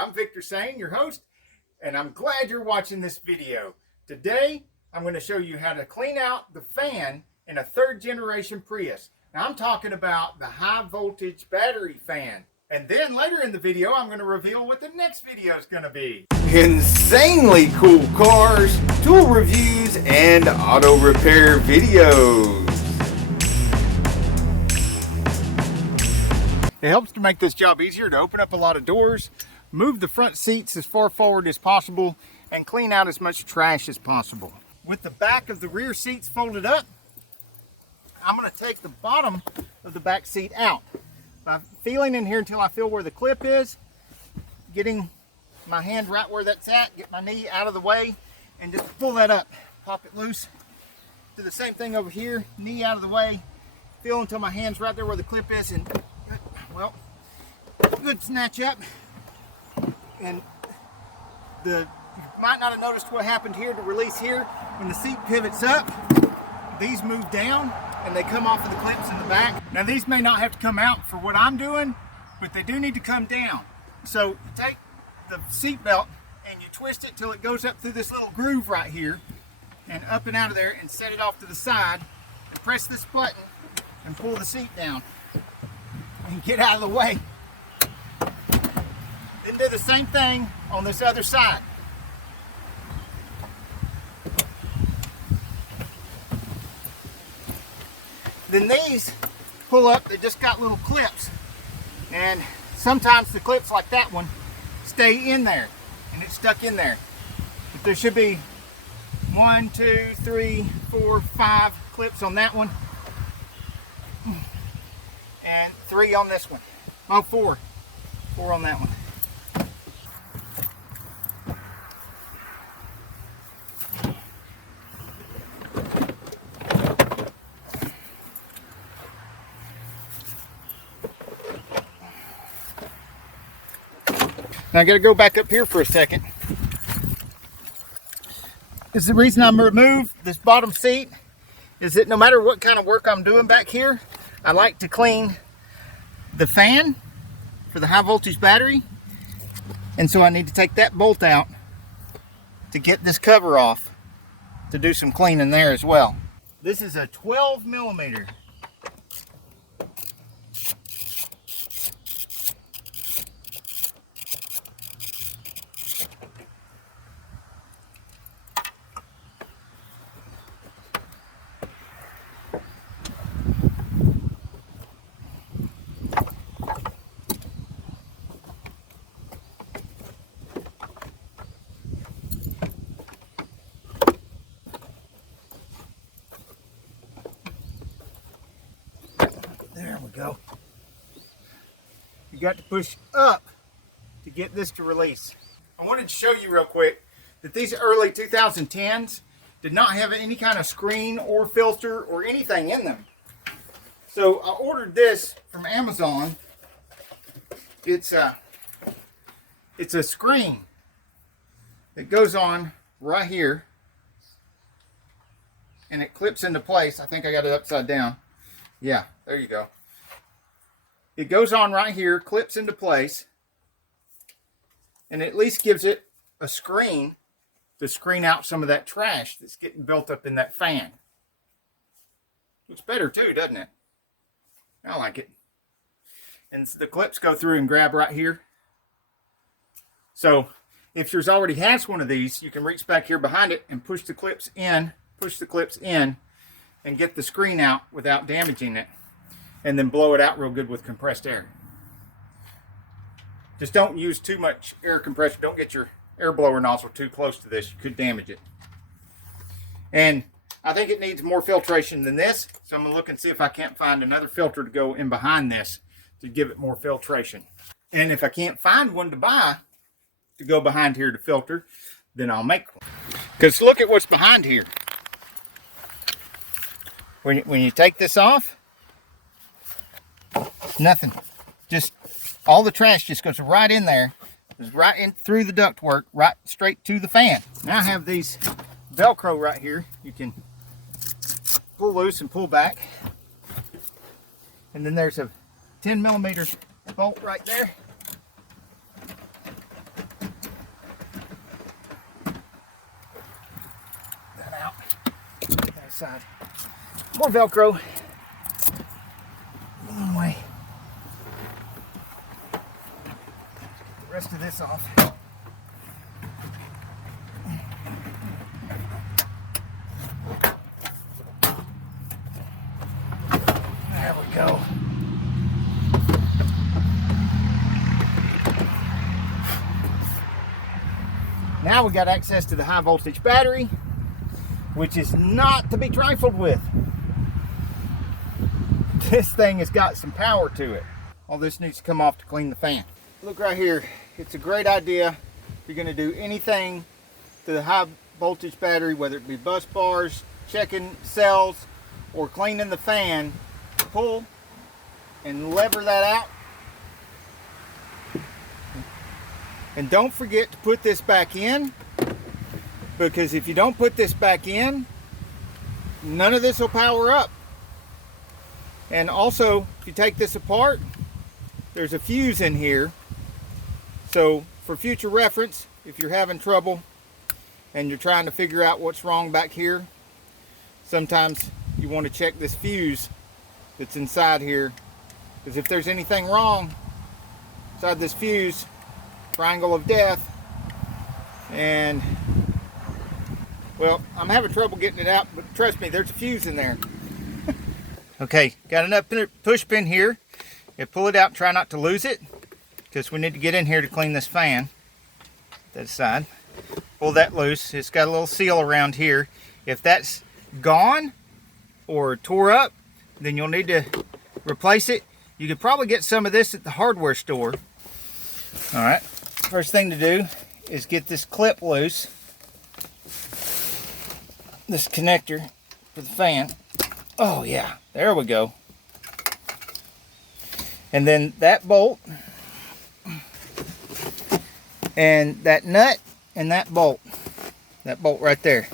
I'm Victor Sane, your host, and I'm glad you're watching this video. Today, I'm going to show you how to clean out the fan in a third generation Prius. Now, I'm talking about the high voltage battery fan. And then later in the video, I'm going to reveal what the next video is going to be. Insanely cool cars, tool reviews, and auto repair videos. It helps to make this job easier to open up a lot of doors, move the front seats as far forward as possible, and clean out as much trash as possible. With the back of the rear seats folded up, I'm going to take the bottom of the back seat out by feeling in here until I feel where the clip is, getting my hand right where that's at, get my knee out of the way, and just pull that up, pop it loose. Do the same thing over here, knee out of the way, feel until my hand's right there where the clip is, and well, good snatch up. And you might not have noticed what happened here to release here. When the seat pivots up, these move down and they come off of the clips in the back. Now these may not have to come out for what I'm doing, but they do need to come down. So you take the seat belt and you twist it till it goes up through this little groove right here and up and out of there, and set it off to the side and press this button and pull the seat down and get out of the way. Then do the same thing on this other side. Then these pull up, they just got little clips, and sometimes the clips like that one stay in there and it's stuck in there. But there should be 1, 2, 3, 4, 5 clips on that one, and 3 on this one. Oh, 4 on that one. Now I got to go back up here for a second. Because the reason I'm remove this bottom seat is that no matter what kind of work I'm doing back here, I like to clean the fan for the high voltage battery. And so I need to take that bolt out to get this cover off to do some cleaning there as well. This is a 12 millimeter. There we go. You got to push up to get this to release. I wanted to show you real quick that these early 2010s did not have any kind of screen or filter or anything in them. So I ordered this from Amazon. It's a screen that goes on right here and it clips into place. I think I got it upside down. Yeah, there you go. It goes on right here, clips into place, and at least gives it a screen to screen out some of that trash that's getting built up in that fan. Looks better too, doesn't it? I like it. And the clips go through and grab right here. So if yours already has one of these, you can reach back here behind it and push the clips in, and get the screen out without damaging it, and then blow it out real good with compressed air. Just don't use too much air compressor. Don't get your air blower nozzle too close to this. You could damage it. And I think it needs more filtration than this, so I'm going to look and see if I can't find another filter to go in behind this to give it more filtration. And if I can't find one to buy to go behind here to filter, then I'll make one. Because look at what's behind here. When you take this off, nothing. Just all the trash just goes right in there. Goes right in through the ductwork, right straight to the fan. Now I have these Velcro right here. You can pull loose and pull back. And then there's a 10 millimeter bolt right there. side. More Velcro. One way. The rest of this off. There we go. Now we got access to the high voltage battery, which is not to be trifled with. This thing has got some power to it. All this needs to come off to clean the fan. Look right here. It's a great idea if you're going to do anything to the high voltage battery, whether it be bus bars, checking cells, or cleaning the fan. Pull and lever that out. And don't forget to put this back in, because if you don't put this back in, none of this will power up. And also, if you take this apart, there's a fuse in here. So for future reference, if you're having trouble and you're trying to figure out what's wrong back here, sometimes you want to check this fuse that's inside here, because if there's anything wrong inside this fuse, triangle of death, and well, I'm having trouble getting it out, but trust me, there's a fuse in there. Okay, got enough push pin here. You pull it out, try not to lose it, because we need to get in here to clean this fan. That side. Pull that loose. It's got a little seal around here. If that's gone or tore up, then you'll need to replace it. You could probably get some of this at the hardware store. All right, first thing to do is get this clip loose. This connector for the fan. Oh yeah, there we go. And then that bolt, and that nut, and that bolt right there.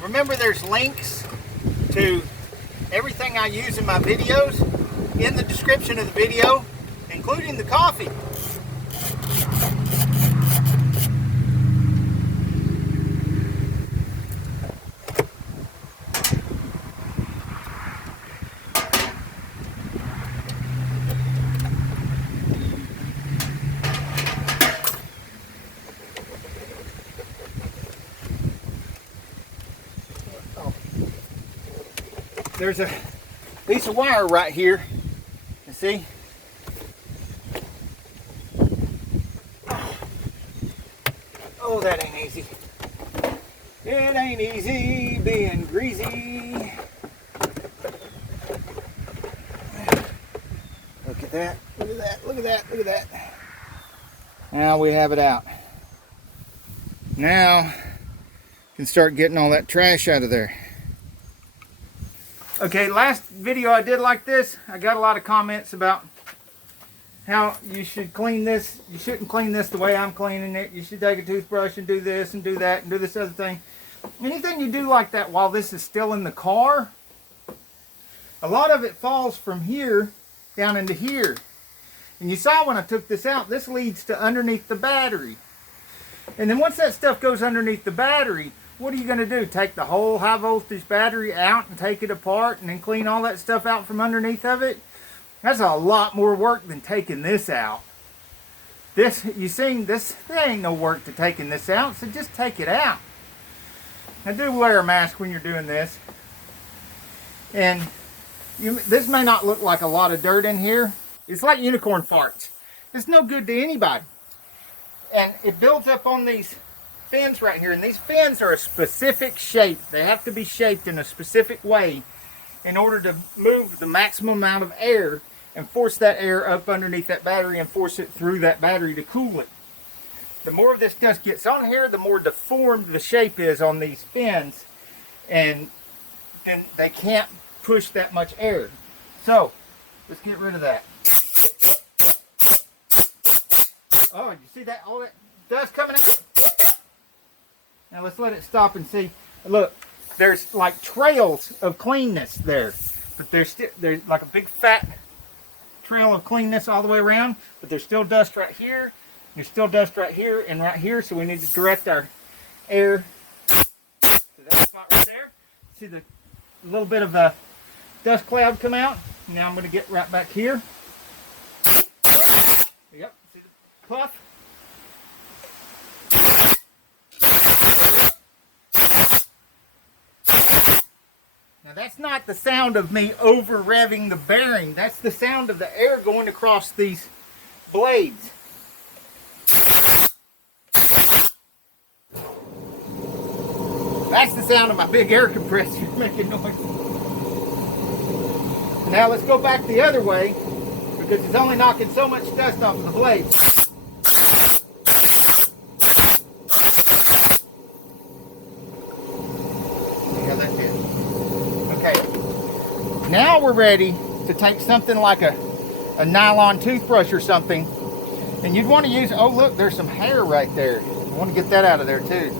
Remember, there's links to everything I use in my videos in the description of the video, including the coffee. There's a piece of wire right here. You see? Oh, that ain't easy. It ain't easy being greasy. Look at that. Look at that. Look at that. Look at that. Now we have it out. Now can start getting all that trash out of there. Okay, last video I did like this, I got a lot of comments about how you should clean this. You shouldn't clean this the way I'm cleaning it. You should take a toothbrush and do this and do that and do this other thing. Anything you do like that while this is still in the car, a lot of it falls from here down into here. And you saw when I took this out, this leads to underneath the battery. And then once that stuff goes underneath the battery, what are you going to do? Take the whole high voltage battery out and take it apart and then clean all that stuff out from underneath of it? That's a lot more work than taking this out. This, you see, there ain't no work to taking this out, so just take it out. Now do wear a mask when you're doing this. And this may not look like a lot of dirt in here. It's like unicorn farts. It's no good to anybody. And it builds up on these fins right here, and these fins are a specific shape. They have to be shaped in a specific way in order to move the maximum amount of air and force that air up underneath that battery and force it through that battery to cool it. the more of this dust gets on here, the more deformed the shape is on these fins, and then they can't push that much air. So let's get rid of that. Oh, you see that? All that dust coming out. Now let's let it stop and see. Look, there's like trails of cleanness there, but there's like a big fat trail of cleanness all the way around, but there's still dust right here. There's still dust right here and right here, so we need to direct our air to that spot right there. See the little bit of a dust cloud come out? Now I'm going to get right back here. Yep, see the puff? Now that's not the sound of me over revving the bearing. That's the sound of the air going across these blades. That's the sound of my big air compressor making noise. Now let's go back the other way, because it's only knocking so much dust off of the blades. See how that did. Okay. Now we're ready to take something like a nylon toothbrush or something, and you'd want to use, oh look, there's some hair right there. You want to get that out of there too.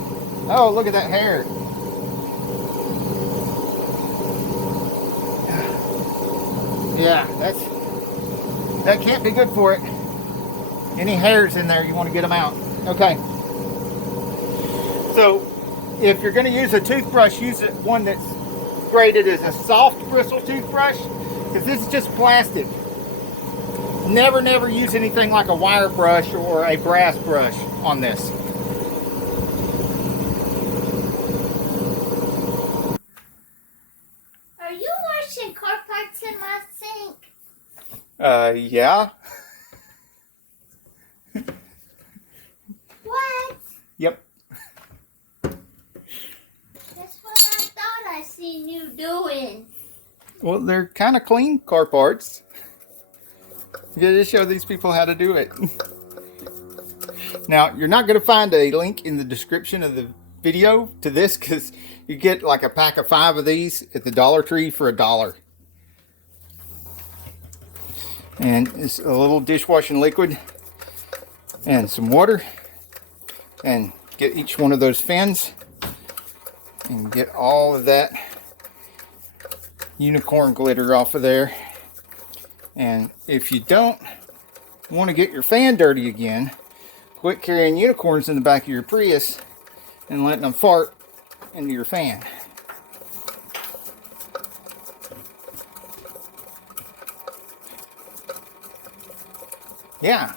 Oh, look at that hair. Yeah, that can't be good for it. Any hairs in there, you want to get them out. Okay. So, if you're going to use a toothbrush, use one that's graded as a soft bristle toothbrush, because this is just plastic. Never use anything like a wire brush or a brass brush on this. Are you washing car parts in my sink? Yeah. What? Yep. That's what I thought I seen you doing. Well, they're kind of clean car parts. You gotta show these people how to do it. Now, you're not going to find a link in the description of the video to this, because you get like a pack of 5 of these at the Dollar Tree for $1. And it's a little dishwashing liquid and some water, and get each one of those fins and get all of that unicorn glitter off of there. And if you don't want to get your fan dirty again, quit carrying unicorns in the back of your Prius and letting them fart into your fan. Yeah.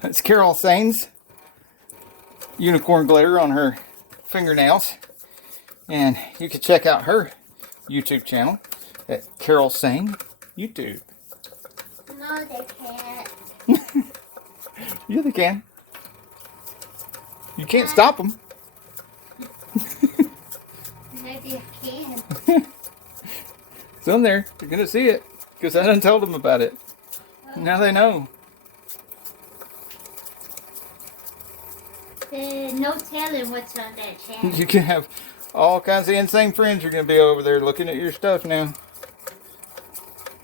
That's Carol Sane's unicorn glitter on her fingernails. And you can check out her YouTube channel at Carol Sane YouTube. No, they can't. Yeah, they can. You can't stop them. Maybe I can. It's on there. They're going to see it, because I done told them about it. Now they know. There's no telling what's on that channel. You can have all kinds of insane friends are going to be over there looking at your stuff now.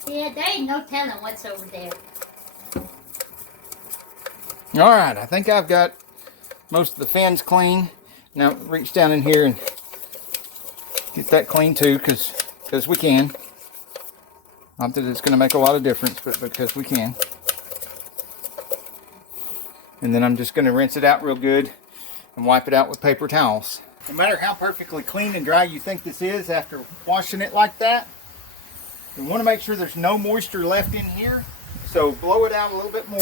Yeah, there ain't no telling what's over there. Alright, I think I've got most of the fins clean. Now reach down in here and get that clean too, because we can. Not that it's going to make a lot of difference, but because we can. And then I'm just going to rinse it out real good and wipe it out with paper towels. No matter how perfectly clean and dry you think this is after washing it like that, you want to make sure there's no moisture left in here. So blow it out a little bit more.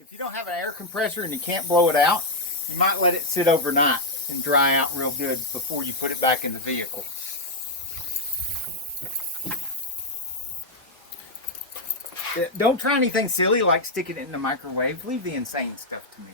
If you don't have an air compressor and you can't blow it out, you might let it sit overnight and dry out real good before you put it back in the vehicle. Don't try anything silly like sticking it in the microwave. Leave the insane stuff to me.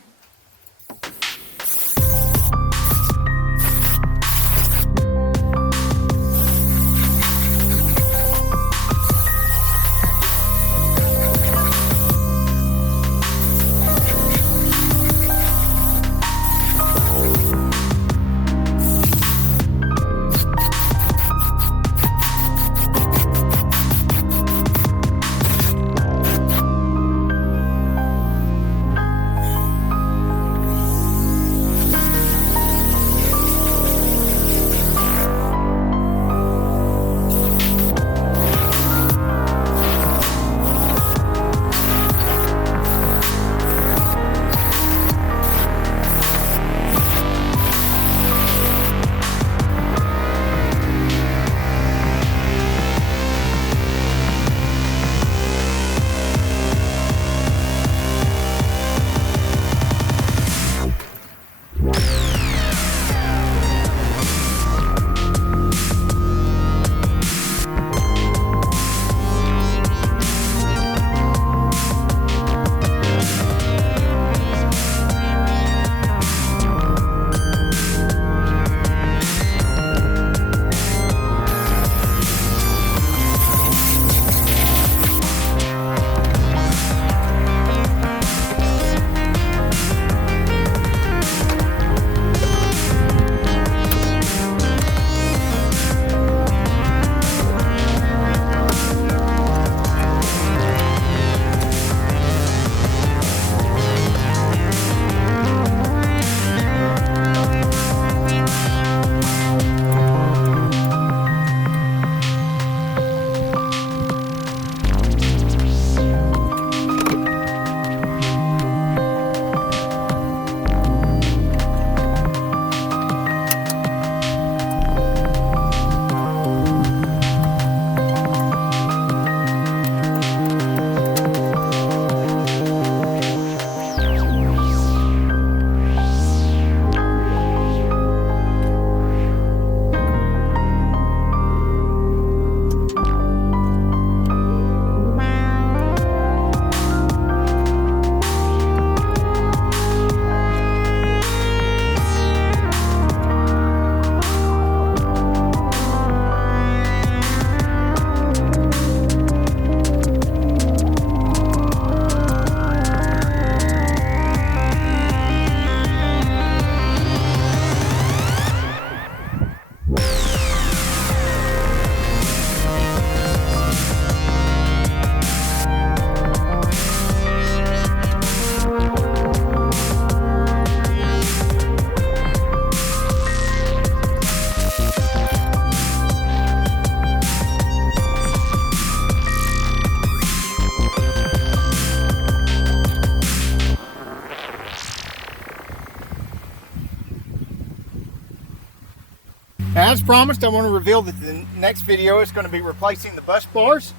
as promised, I want to reveal that the next video is going to be replacing the bus bars.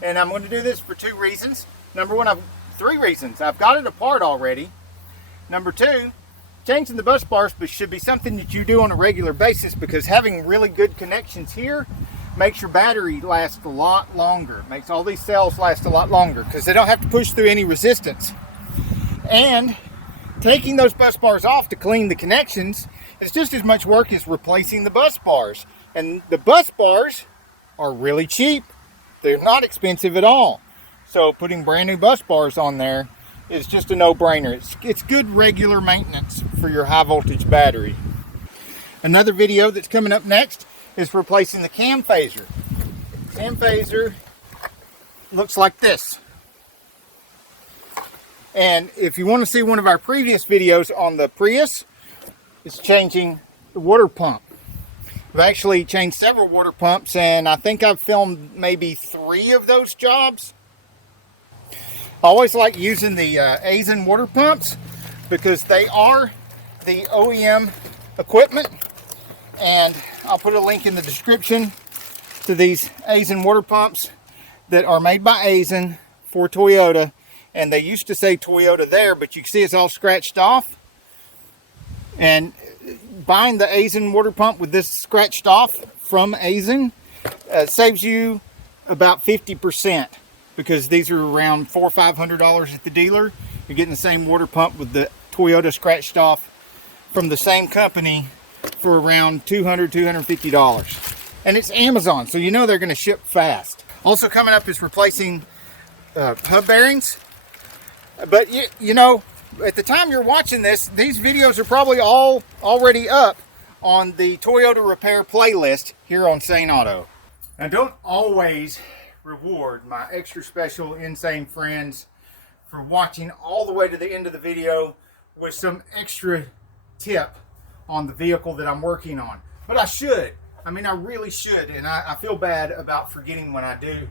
And I'm going to do this for two reasons. Number one, three reasons. I've got it apart already. Number two, changing the bus bars should be something that you do on a regular basis, because having really good connections here makes your battery last a lot longer. Makes all these cells last a lot longer because they don't have to push through any resistance. And taking those bus bars off to clean the connections is just as much work as replacing the bus bars. And the bus bars are really cheap. They're not expensive at all. So putting brand new bus bars on there is just a no-brainer. It's good regular maintenance for your high voltage battery. Another video that's coming up next is replacing the cam phaser. Cam phaser looks like this. And if you want to see one of our previous videos on the Prius, it's changing the water pump. I've actually changed several water pumps, and I think I've filmed maybe 3 of those jobs. I always like using the Aisin water pumps because they are the OEM equipment, and I'll put a link in the description to these Aisin water pumps that are made by Aisin for Toyota. And they used to say Toyota there, but you can see it's all scratched off. And buying the Aisin water pump with this scratched off from Aisin saves you about 50%, because these are around $400 or $500 at the dealer. You're getting the same water pump with the Toyota scratched off from the same company for around $200, $250. And it's Amazon, so you know they're going to ship fast. Also coming up is replacing hub bearings. But you know, at the time you're watching this, these videos are probably all already up on the Toyota repair playlist here on Sane Auto. Now, don't always reward my extra special insane friends for watching all the way to the end of the video with some extra tip on the vehicle that I'm working on. But I should. I mean, I really should. And I feel bad about forgetting when I do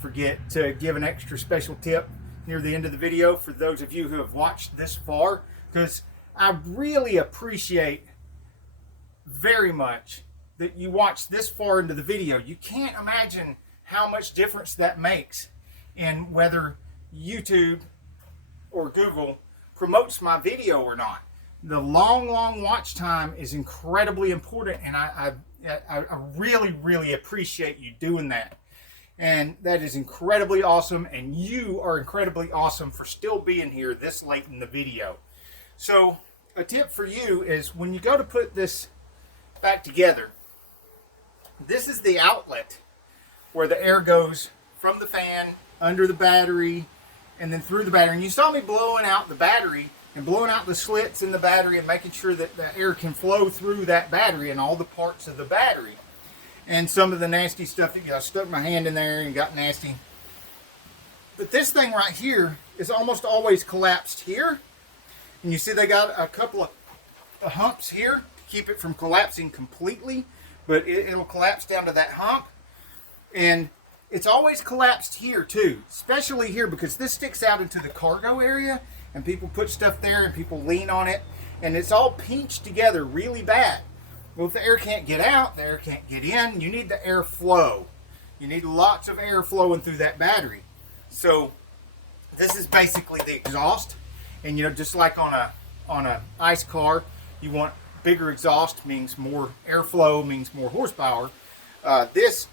forget to give an extra special tip near the end of the video for those of you who have watched this far, because I really appreciate very much that you watch this far into the video. You can't imagine how much difference that makes in whether YouTube or Google promotes my video or not. The long watch time is incredibly important, and I really appreciate you doing that. And that is incredibly awesome, and you are incredibly awesome for still being here this late in the video. So a tip for you is, when you go to put this back together, this is the outlet where the air goes from the fan, under the battery, and then through the battery. And you saw me blowing out the battery and blowing out the slits in the battery and making sure that the air can flow through that battery and all the parts of the battery. And some of the nasty stuff, I stuck my hand in there and got nasty. But this thing right here is almost always collapsed here. And you see they got a couple of humps here to keep it from collapsing completely. But it'll collapse down to that hump. And it's always collapsed here too. Especially here, because this sticks out into the cargo area. And people put stuff there and people lean on it. And it's all pinched together really bad. Well, if the air can't get out, the air can't get in, you need the air flow. You need lots of air flowing through that battery. So this is basically the exhaust. And you know, just like on a ICE car, you want bigger exhaust, means more airflow, means more horsepower. This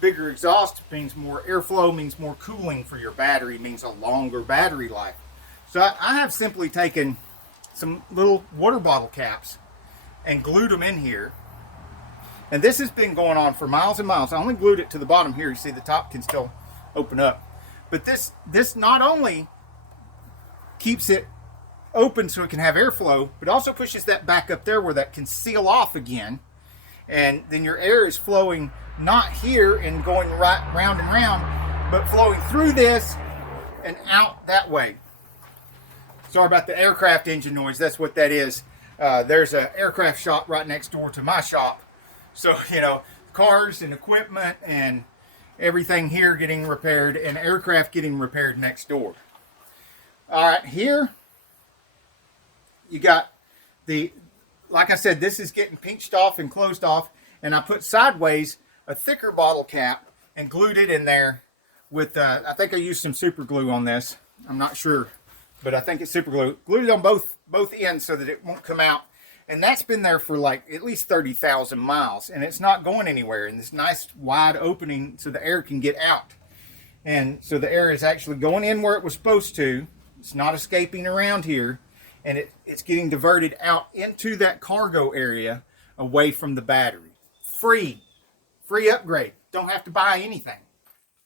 bigger exhaust means more airflow, means more cooling for your battery, means a longer battery life. So I have simply taken some little water bottle caps and glued them in here. And this has been going on for miles and miles. I only glued it to the bottom here. You see the top can still open up. But this not only keeps it open so it can have airflow, but also pushes that back up there where that can seal off again. And then your air is flowing not here and going right round and round, but flowing through this and out that way. Sorry about the aircraft engine noise. That's what that is. There's an aircraft shop right next door to my shop. So, you know, cars and equipment and everything here getting repaired, and aircraft getting repaired next door. All right, here you got the like I said, this is getting pinched off and closed off, and I put sideways a thicker bottle cap and glued it in there with, I think I used some super glue on this. I'm not sure, but I think it's super glue. Glued it on both ends so that it won't come out. And that's been there for like at least 30,000 miles, and it's not going anywhere in this nice wide opening so the air can get out. And so the air is actually going in where it was supposed to. It's not escaping around here, and it's getting diverted out into that cargo area away from the battery. Free upgrade. Don't have to buy anything.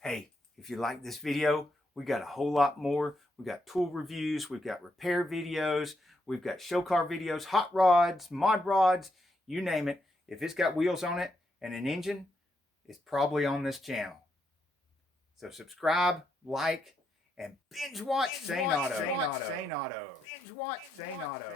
Hey, if you like this video, we got a whole lot more. We got tool reviews, we've got repair videos, we've got show car videos, hot rods, mod rods, you name it. If it's got wheels on it and an engine, it's probably on this channel. So subscribe, like, and binge watch Sane Auto. Binge watch Sane Auto.